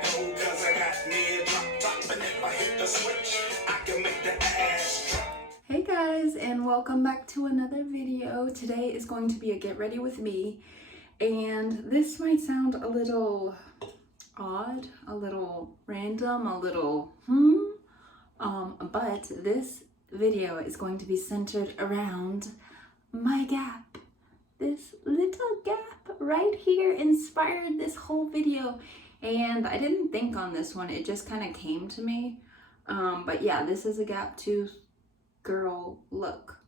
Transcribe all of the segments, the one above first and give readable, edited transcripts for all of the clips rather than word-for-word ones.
go, 'cause I got me a drop top, and if I hit the switch, I can make the ass drop. Hey guys, and welcome back to another video. Today is going to be a get ready with me, and this might sound a little odd, a little random, a little but this video is going to be centered around my gap. This little gap right here inspired this whole video, and I didn't think on this one, it just kind of came to me. But yeah, this is a gap tooth girl look.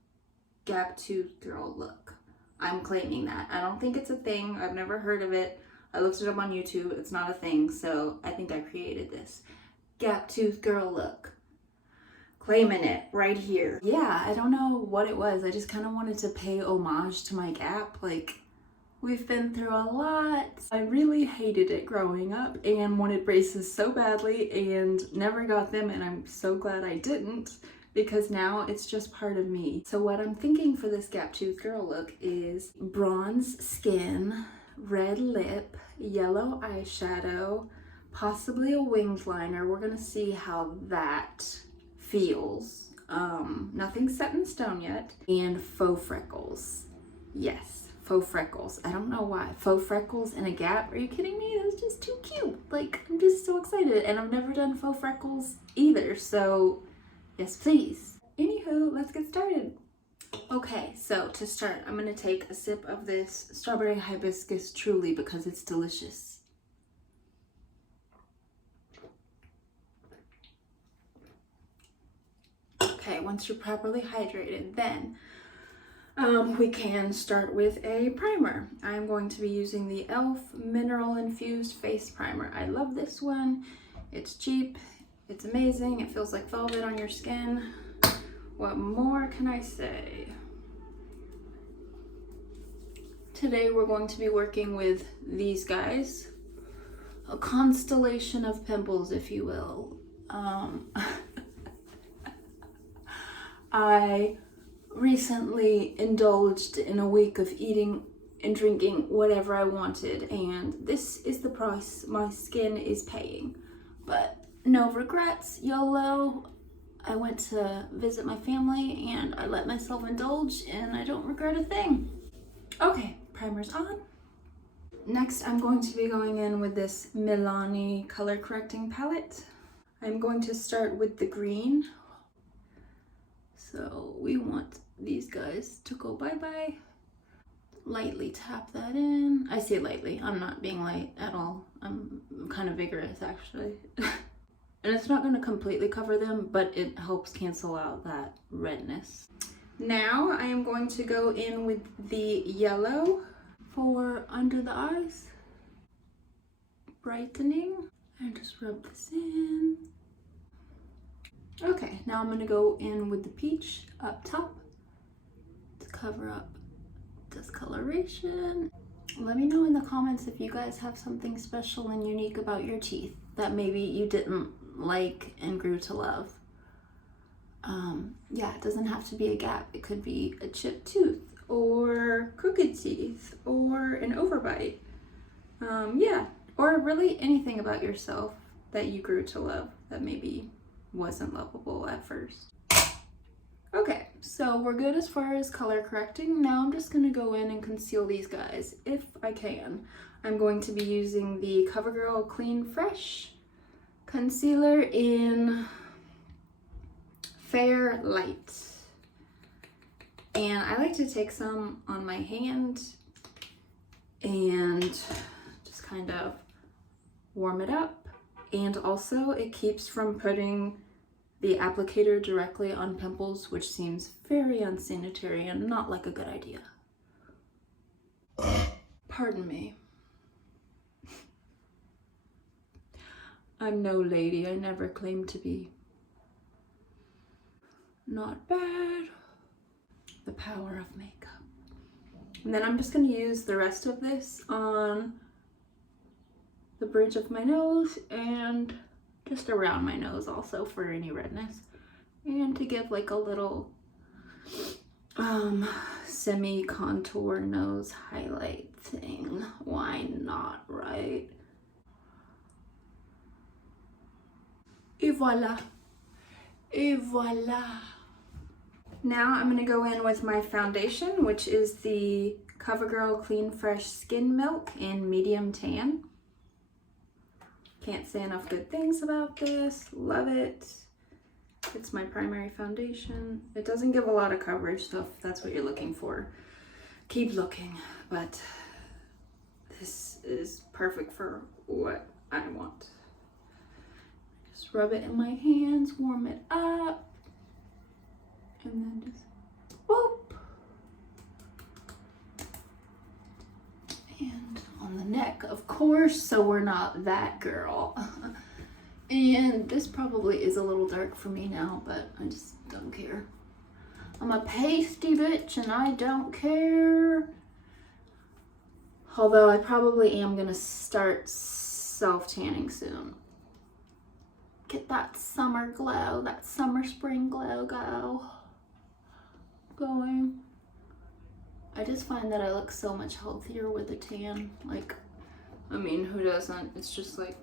Gap tooth girl look. I'm claiming that. I don't think it's a thing. I've never heard of it. I looked it up on YouTube. It's not a thing, so I think I created this. Gap tooth girl look. Claiming it right here. Yeah, I don't know what it was. I just kind of wanted to pay homage to my gap. Like, we've been through a lot. I really hated it growing up and wanted braces so badly and never got them, and I'm so glad I didn't, because now it's just part of me. So what I'm thinking for this gap tooth girl look is bronze skin, red lip, yellow eyeshadow, possibly a winged liner. We're gonna see how that feels. Nothing's set in stone yet. And faux freckles. Yes, faux freckles. I don't know why. Faux freckles in a gap? Are you kidding me? That's just too cute. Like, I'm just so excited. And I've never done faux freckles either, so yes, please. Anywho, let's get started. Okay, so to start, I'm gonna take a sip of this strawberry hibiscus truly because it's delicious. Okay, once you're properly hydrated, then we can start with a primer. I'm going to be using the e.l.f. Mineral Infused Face Primer. I love this one. It's cheap, it's amazing, it feels like velvet on your skin. What more can I say? Today we're going to be working with these guys. A constellation of pimples, if you will. I recently indulged in a week of eating and drinking whatever I wanted, and this is the price my skin is paying. But no regrets, YOLO. I went to visit my family and I let myself indulge, and I don't regret a thing. Okay, primer's on. Next, I'm going to be going in with this Milani color correcting palette. I'm going to start with the green. So we want these guys to go bye-bye. Lightly tap that in. I say lightly, I'm not being light at all. I'm kind of vigorous actually. And it's not going to completely cover them, but it helps cancel out that redness. Now I am going to go in with the yellow for under the eyes. Brightening. And just rub this in. Okay, now I'm gonna go in with the peach up top to cover up discoloration. Let me know in the comments if you guys have something special and unique about your teeth that maybe you didn't like and grew to love. Yeah, it doesn't have to be a gap. It could be a chipped tooth or crooked teeth or an overbite. Yeah, or really anything about yourself that you grew to love that maybe wasn't lovable at first. Okay, so we're good as far as color correcting. Now I'm just gonna go in and conceal these guys if I can. I'm going to be using the CoverGirl Clean Fresh concealer in Fair Light. And I like to take some on my hand and just kind of warm it up. And also it keeps from putting the applicator directly on pimples, which seems very unsanitary and not like a good idea. Pardon me. I'm no lady, I never claimed to be. Not bad. The power of makeup. And then I'm just gonna use the rest of this on the bridge of my nose and just around my nose also for any redness, and to give like a little semi contour nose highlight thing. Why not, right? Et voila. Et voila. Now I'm gonna go in with my foundation, which is the CoverGirl Clean Fresh Skin Milk in medium tan. Can't say enough good things about this. Love it. It's my primary foundation. It doesn't give a lot of coverage, so if that's what you're looking for, keep looking. But this is perfect for what I want. Just rub it in my hands, warm it up, and then just whoop. And on the neck, of course, so we're not that girl. And this probably is a little dark for me now, but I just don't care. I'm a pasty bitch and I don't care. Although I probably am gonna start self-tanning soon. Get that summer glow, that summer spring glow going. I just find that I look so much healthier with a tan. Like, I mean, who doesn't? It's just like,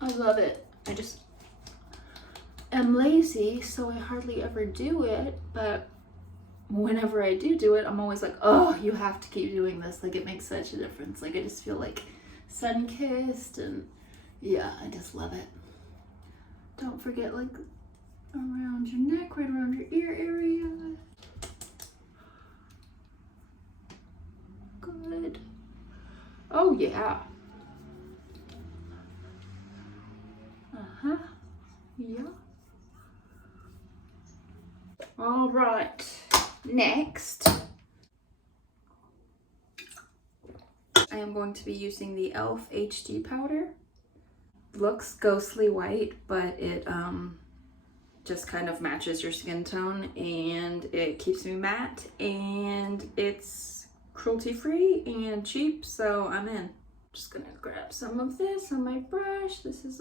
I love it. I just am lazy, so I hardly ever do it, but whenever I do it, I'm always like, oh, you have to keep doing this. Like, it makes such a difference. Like, I just feel like sun-kissed, and yeah, I just love it. Don't forget, like, around your neck, right around your ear area. Good. Oh, yeah. Uh-huh. Yeah. All right. Next, I am going to be using the e.l.f. HD powder. Looks ghostly white, but it just kind of matches your skin tone, and it keeps me matte, and it's cruelty-free and cheap, so I'm in. Just gonna grab some of this on my brush. This is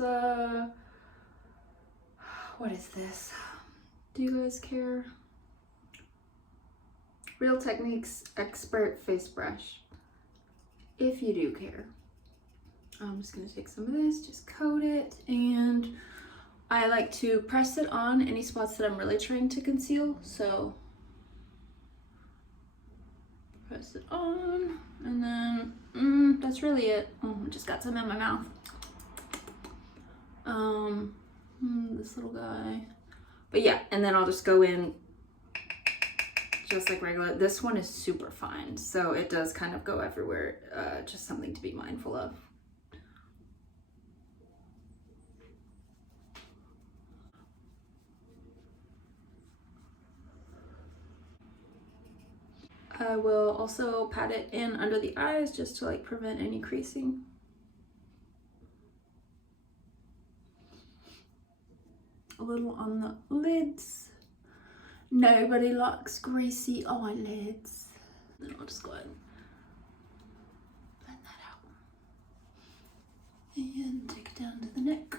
what is this? Do you guys care? Real Techniques Expert Face Brush. If you do care. I'm just gonna take some of this, just coat it, and I like to press it on any spots that I'm really trying to conceal, so press it on, and then that's really it. Oh, I just got some in my mouth. This little guy. But yeah, and then I'll just go in just like regular. This one is super fine, so it does kind of go everywhere. Just something to be mindful of. I will also pat it in under the eyes just to like prevent any creasing. A little on the lids. Nobody likes greasy eyelids. Then I'll just go ahead and blend that out. And take it down to the neck.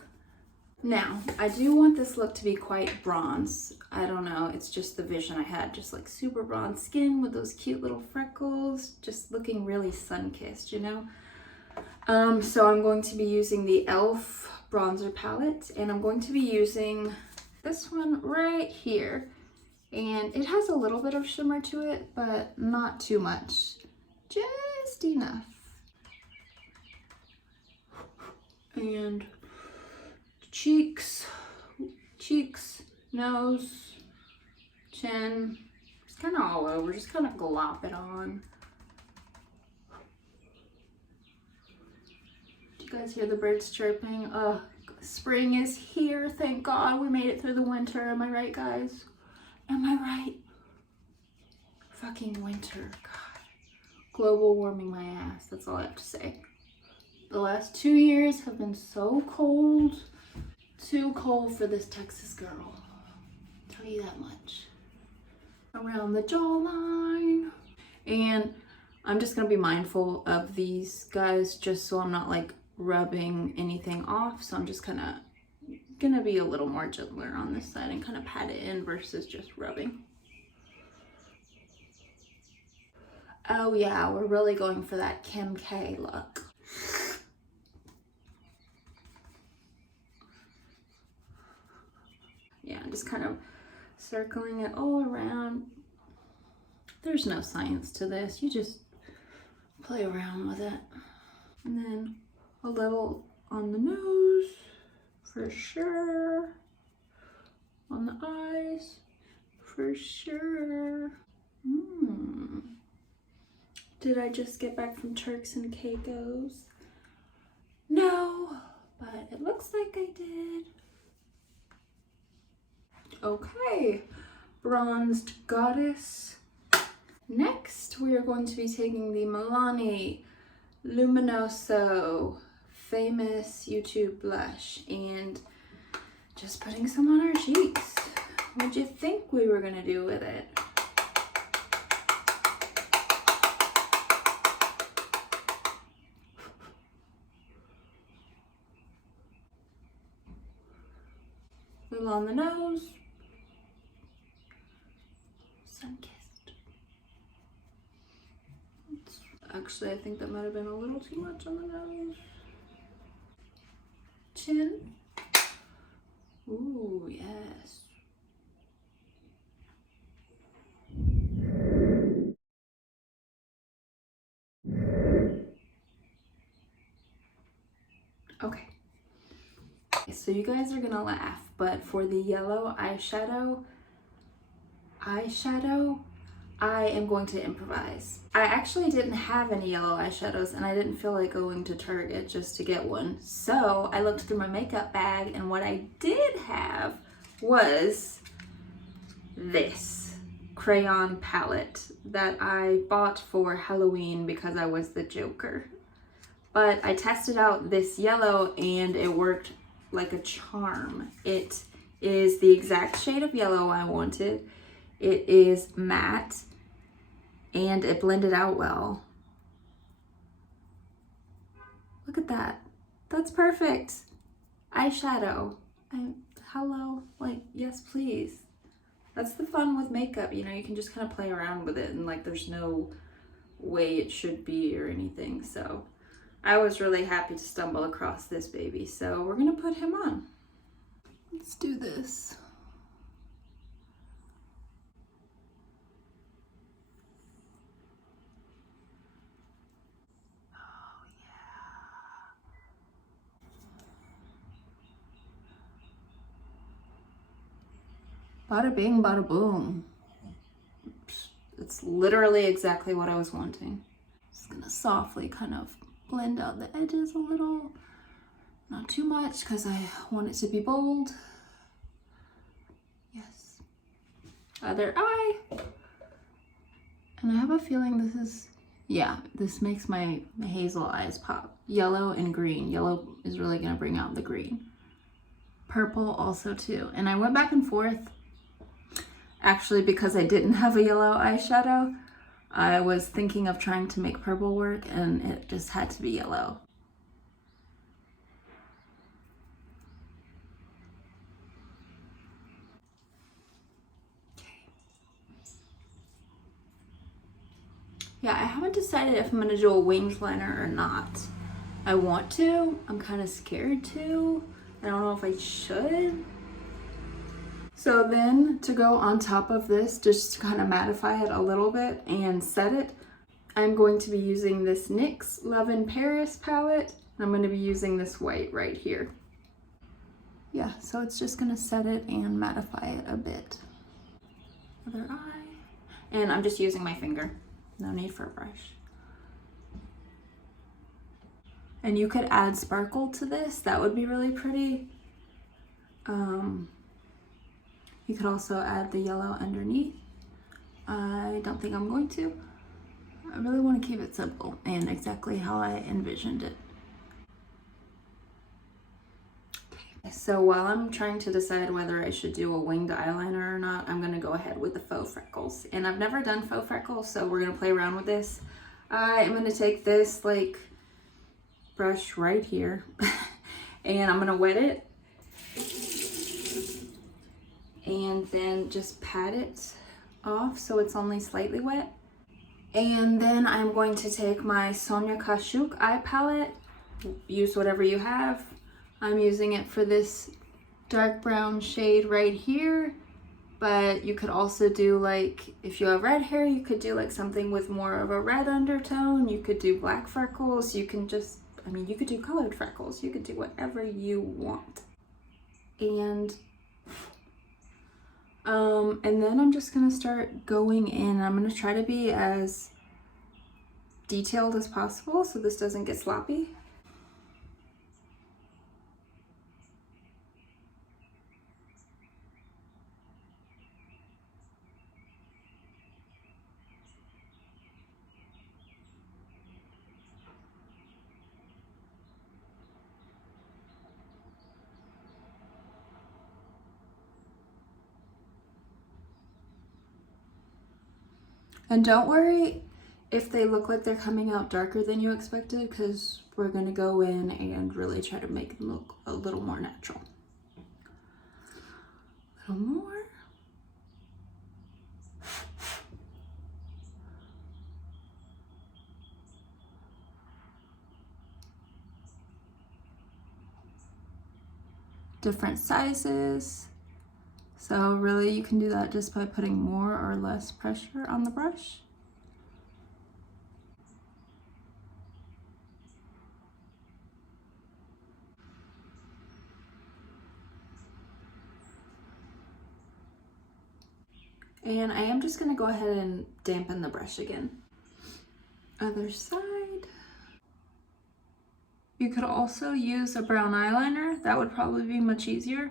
Now, I do want this look to be quite bronze. I don't know, it's just the vision I had, just like super bronze skin with those cute little freckles, just looking really sun-kissed, you know? So I'm going to be using the e.l.f. bronzer palette, and I'm going to be using this one right here. And it has a little bit of shimmer to it, but not too much, just enough. And cheeks, nose, chin, just kind of all over, just kind of glop it on. Do you guys hear the birds chirping? Spring is here, thank God. We made it through the winter, am I right, guys? Am I right? Fucking winter, God. Global warming my ass, that's all I have to say. The last 2 years have been so cold. Too cold for this Texas girl. I'll tell you that much. Around the jawline. And I'm just gonna be mindful of these guys just so I'm not like rubbing anything off. So I'm just gonna be a little more gentler on this side and kind of pat it in versus just rubbing. Oh yeah, we're really going for that Kim K look. just kind of circling it all around. There's no science to this. You just play around with it. And then a little on the nose, for sure. On the eyes, for sure. Did I just get back from Turks and Caicos? No, but it looks like I did. Okay, bronzed goddess. Next, we are going to be taking the Milani Luminoso famous YouTube blush and just putting some on our cheeks. What'd you think we were gonna do with it? A little on the nose. Sun-kissed. Actually, I think that might have been a little too much on the nose. Chin. Ooh, yes. Okay. So you guys are gonna laugh, but for the yellow eyeshadow, I am going to improvise. I actually didn't have any yellow eyeshadows and I didn't feel like going to Target just to get one. So I looked through my makeup bag and what I did have was this crayon palette that I bought for Halloween because I was the Joker. But I tested out this yellow and it worked like a charm. It is the exact shade of yellow I wanted. It is matte and it blended out well. Look at that. That's perfect. Eyeshadow. Hello, like, yes, please. That's the fun with makeup, you know, you can just kind of play around with it and like there's no way it should be or anything. So I was really happy to stumble across this baby. So we're gonna put him on. Let's do this. Oh yeah. Bada bing, bada boom. It's literally exactly what I was wanting. Just gonna softly kind of blend out the edges a little. Not too much because I want it to be bold. Yes. Other eye. And I have a feeling this is, yeah, this makes my hazel eyes pop. Yellow and green. Yellow is really gonna bring out the green. Purple also too. And I went back and forth actually because I didn't have a yellow eyeshadow. I was thinking of trying to make purple work and it just had to be yellow. Okay. Yeah, I haven't decided if I'm gonna do a winged liner or not. I want to, I'm kind of scared to. I don't know if I should. So then to go on top of this, just to kind of mattify it a little bit and set it, I'm going to be using this NYX Love in Paris palette. I'm going to be using this white right here. Yeah, so it's just going to set it and mattify it a bit. Other eye. And I'm just using my finger. No need for a brush. And you could add sparkle to this. That would be really pretty. You could also add the yellow underneath. I don't think I'm going to. I really want to keep it simple and exactly how I envisioned it. Okay. So while I'm trying to decide whether I should do a winged eyeliner or not, I'm gonna go ahead with the Faux Freckles. And I've never done Faux Freckles, so we're gonna play around with this. I am gonna take this like brush right here and I'm gonna wet it and then just pat it off so it's only slightly wet. And then I'm going to take my Sonia Kashuk eye palette. Use whatever you have. I'm using it for this dark brown shade right here. But you could also do, like, if you have red hair, you could do like something with more of a red undertone. You could do black freckles. You can just, I mean, you could do colored freckles. You could do whatever you want. And then I'm just gonna start going in. I'm gonna try to be as detailed as possible so this doesn't get sloppy. And don't worry if they look like they're coming out darker than you expected, because we're gonna go in and really try to make them look a little more natural. A little more. Different sizes. So really you can do that just by putting more or less pressure on the brush. And I am just gonna go ahead and dampen the brush again. Other side. You could also use a brown eyeliner. That would probably be much easier.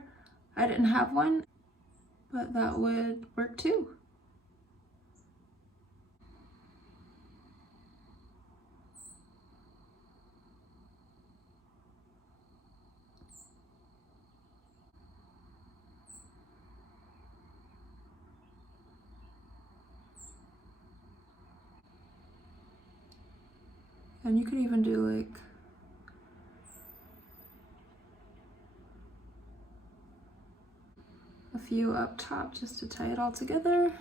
I didn't have one, but that would work too. And you could even do like a few up top just to tie it all together.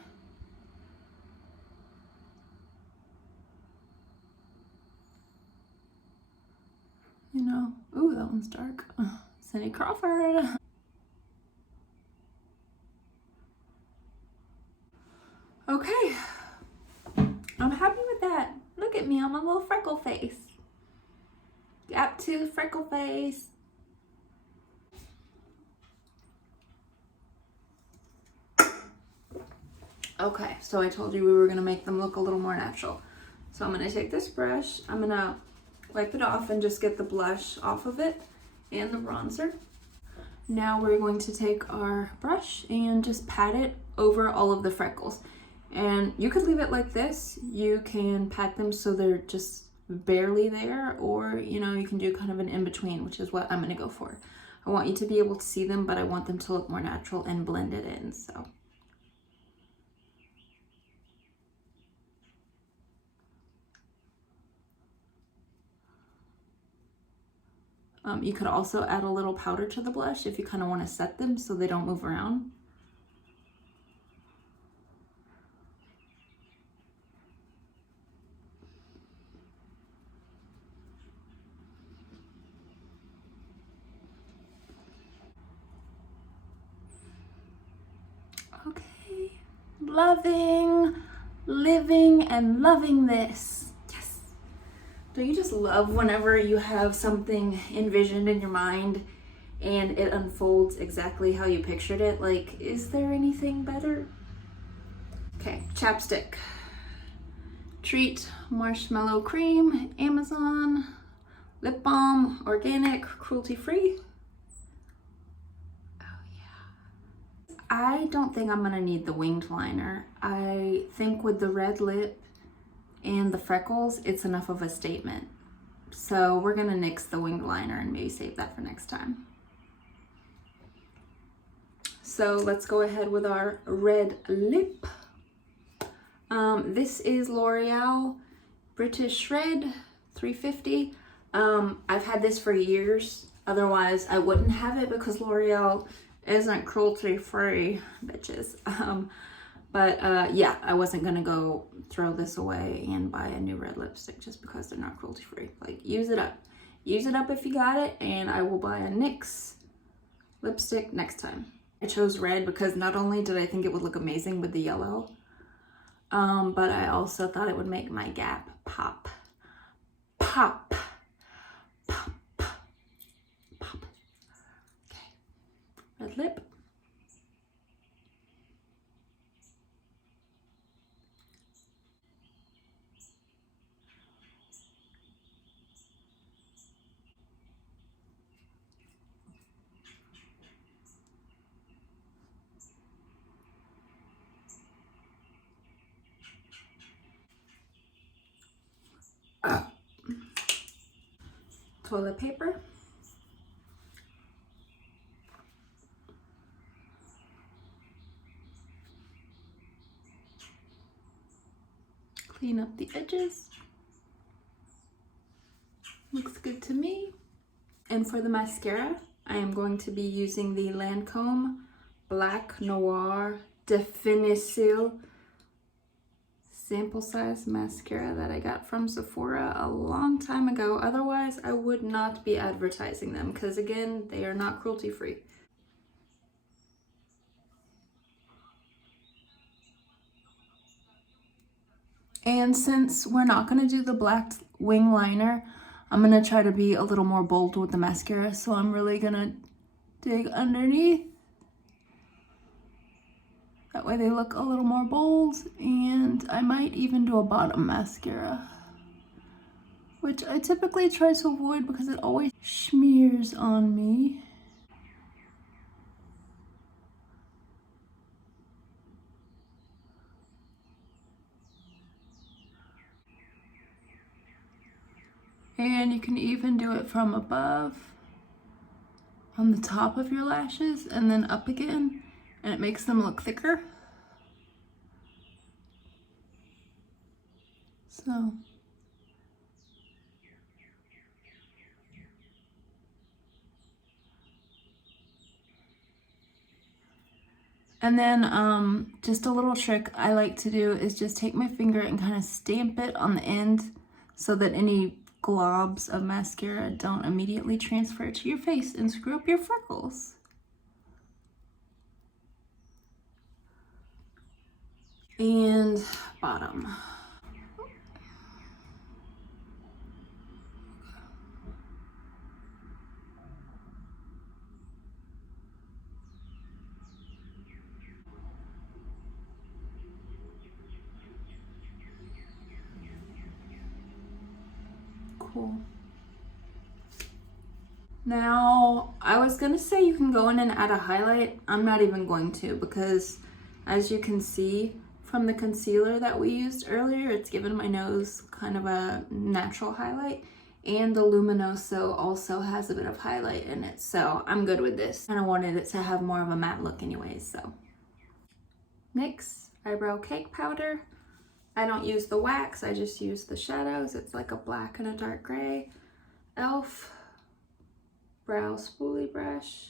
You know, ooh, that one's dark. Cindy Crawford. Okay, I'm happy with that. Look at me on my little freckle face. Gap tooth, freckle face. Okay, so I told you we were gonna make them look a little more natural. So I'm gonna take this brush, I'm gonna wipe it off and just get the blush off of it and the bronzer. Now we're going to take our brush and just pat it over all of the freckles. And you could leave it like this. You can pat them so they're just barely there, or you know, you can do kind of an in-between, which is what I'm gonna go for. I want you to be able to see them, but I want them to look more natural and blended in, so. You could also add a little powder to the blush if you kind of want to set them so they don't move around. Okay, loving, living, and loving this. Don't you just love whenever you have something envisioned in your mind and it unfolds exactly how you pictured it? Like, is there anything better? Okay, chapstick. Treat, marshmallow cream, Amazon, lip balm, organic, cruelty-free. Oh yeah. I don't think I'm gonna need the winged liner. I think with the red lip and the freckles, it's enough of a statement. So we're gonna nix the winged liner and maybe save that for next time. So let's go ahead with our red lip. This is L'Oreal British Red 350. I've had this for years. Otherwise, I wouldn't have it because L'Oreal isn't cruelty-free, bitches. Yeah, I wasn't gonna go throw this away and buy a new red lipstick just because they're not cruelty-free. Like, use it up. Use it up if you got it, and I will buy a NYX Lipstick next time. I chose red because not only did I think it would look amazing with the yellow, but I also thought it would make my gap pop. Pop. Pop. Pop. Okay. Red lip. Toilet paper. Clean up the edges. Looks good to me. And for the mascara, I am going to be using the Lancome Black Noir Definisil sample size mascara that I got from Sephora a long time ago. Otherwise, I would not be advertising them because, again, they are not cruelty free. And since we're not going to do the black wing liner, I'm going to try to be a little more bold with the mascara. So I'm really going to dig underneath. That way they look a little more bold, and I might even do a bottom mascara, which I typically try to avoid because it always smears on me. And you can even do it from above on the top of your lashes and then up again, and it makes them look thicker. So and then just a little trick I like to do is just take my finger and kind of stamp it on the end so that any globs of mascara don't immediately transfer to your face and screw up your freckles. And bottom. Cool. Now, I was gonna say you can go in and add a highlight. I'm not even going to, because as you can see from the concealer that we used earlier, it's given my nose kind of a natural highlight, and the Luminoso also has a bit of highlight in it, so I'm good with this. And I wanted it to have more of a matte look anyways, so. NYX eyebrow cake powder. I don't use the wax, I just use the shadows. It's like a black and a dark gray. e.l.f. brow spoolie brush.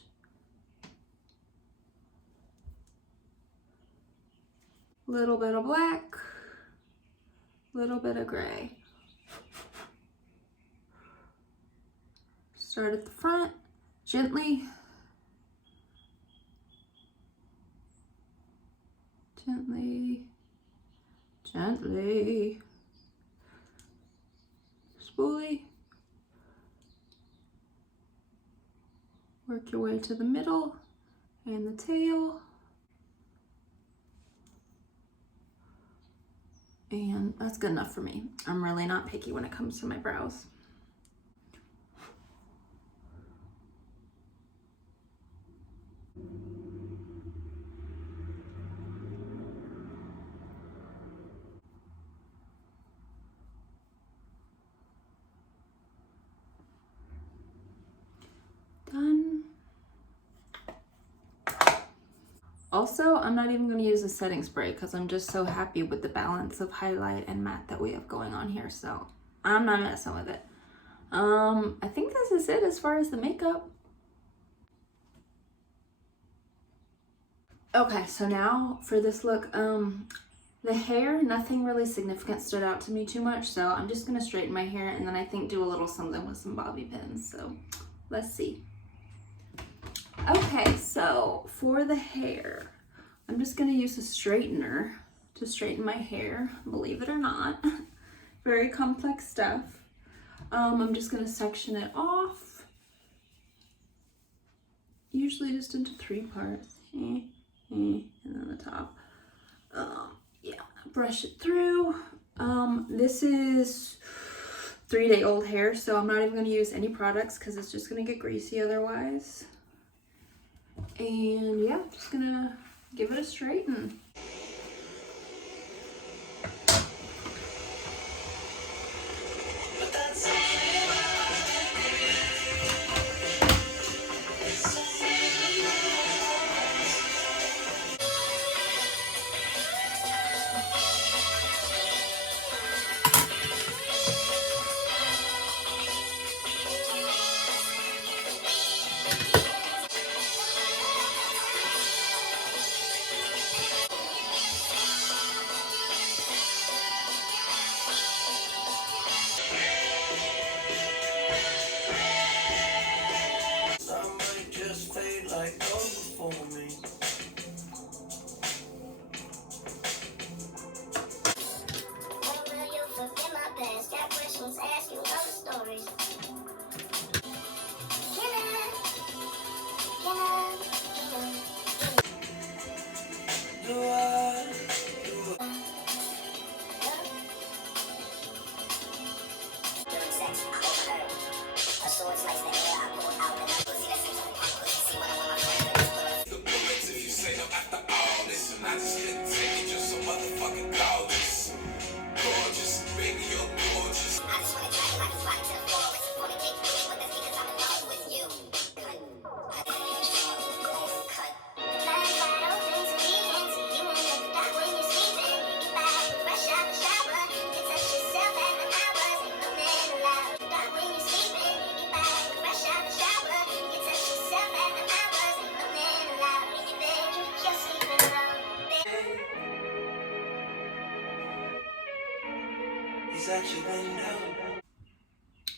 Little bit of black, little bit of gray. Start at the front, gently. Gently. Gently. Spoolie. Work your way to the middle and the tail. And that's good enough for me. I'm really not picky when it comes to my brows. Done. Also, I'm not even going to use a setting spray because I'm just so happy with the balance of highlight and matte that we have going on here, so I'm not messing with it. I think this is it as far as the makeup. Okay, so now for this look, the hair, nothing really significant stood out to me too much, so I'm just going to straighten my hair and then I think do a little something with some bobby pins, so let's see. Okay. Okay, so for the hair, I'm just gonna use a straightener to straighten my hair, believe it or not. Very complex stuff. I'm just gonna section it off, usually just into 3 parts, and then the top. Yeah, brush it through. This is 3-day-old hair, so I'm not even gonna use any products because it's just gonna get greasy otherwise. And yeah, just gonna give it a straighten.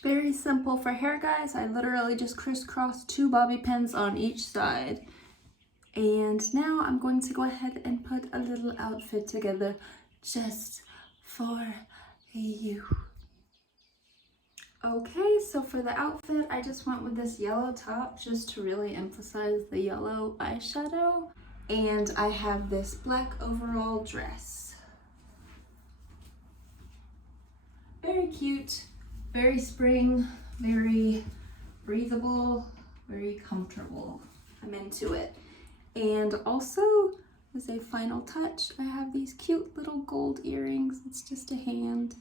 Very simple for hair, guys. I literally just crisscrossed 2 bobby pins on each side. And now I'm going to go ahead and put a little outfit together just for you. Okay, so for the outfit, I just went with this yellow top just to really emphasize the yellow eyeshadow. And I have this black overall dress. Very cute, very spring, very breathable, very comfortable. I'm into it. And also, as a final touch, I have these cute little gold earrings. It's just a hand.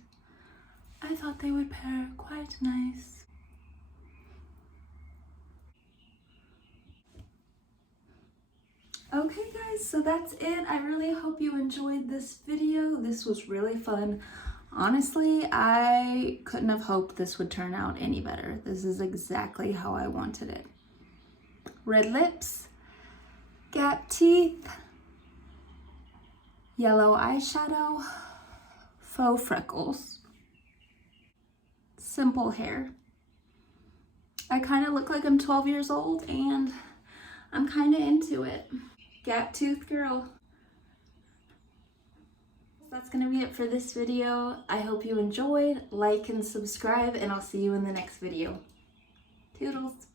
I thought they would pair quite nice. Okay guys, so that's it. I really hope you enjoyed this video. This was really fun. Honestly, I couldn't have hoped this would turn out any better. This is exactly how I wanted it. Red lips, gap teeth, yellow eyeshadow, faux freckles, simple hair. I kind of look like I'm 12 years old and I'm kind of into it. Gap tooth girl. That's gonna be it for this video. I hope you enjoyed. Like and subscribe, and I'll see you in the next video. Toodles.